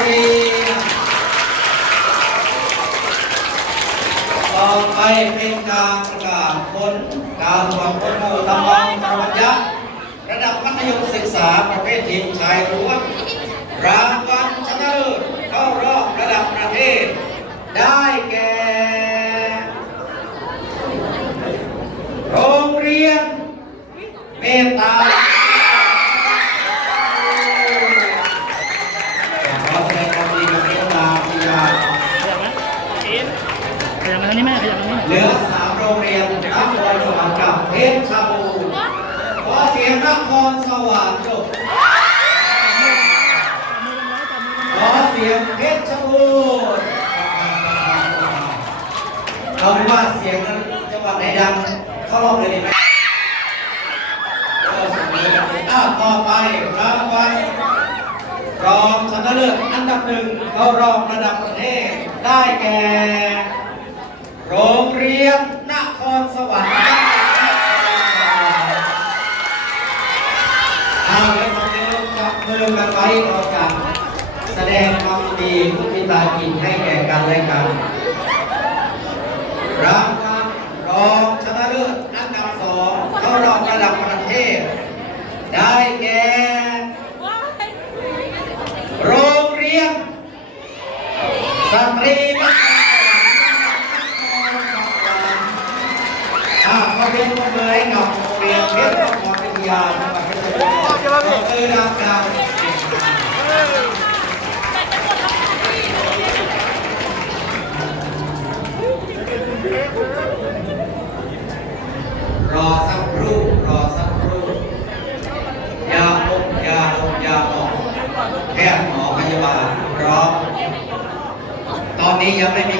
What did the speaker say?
เรียนต่อไปเป็นการประกาศผลการตรวจคนผู้ทำงานปริญญาระดับมัธยมศึกษาประเภทหญิงชายล้วนรางวัลชนะเลิศเข้ารอบระดับประเทศ ได้แก่ โรงเรียนเมตตา นี้แม่ขยับมาทางนี้เหลือสามโรงเรียนนครสวรรค์กับเพชรชบูรณ์ขอเสียงนครสวรรค์จบขอเสียงเพชรชบูรณ์เอาเป็นว่าเสียงนั้นจังหวัดไหนดังเข้ารอบเลยดีไหมอ้าวต่อไปรางวัลรองชนะเลิศอันดับหนึ่งเข้ารอบระดับประเทศได้แก่ โรงเรียนนครสวรรค์เอาเลยมาเดินจับมือกันไว้เราจะแสดงความดีมุทิตาจิตให้แก่กันและกันรางวัลรองชนะเลิศอันดับสองเข้ารอบระดับประเทศ ได้แก่ โรงเรียนสตรีนัก อ่าขอเป็นคนเลยกับเรียนเพชรนครวิทยาจังหวัดเพชรบูรณ์ขอดาวดาวรอสักครู่รอสักครู่ยาลงยาลงยาหมอแพทย์หมอพยาบาลพร้อมตอนนี้ยังไม่มี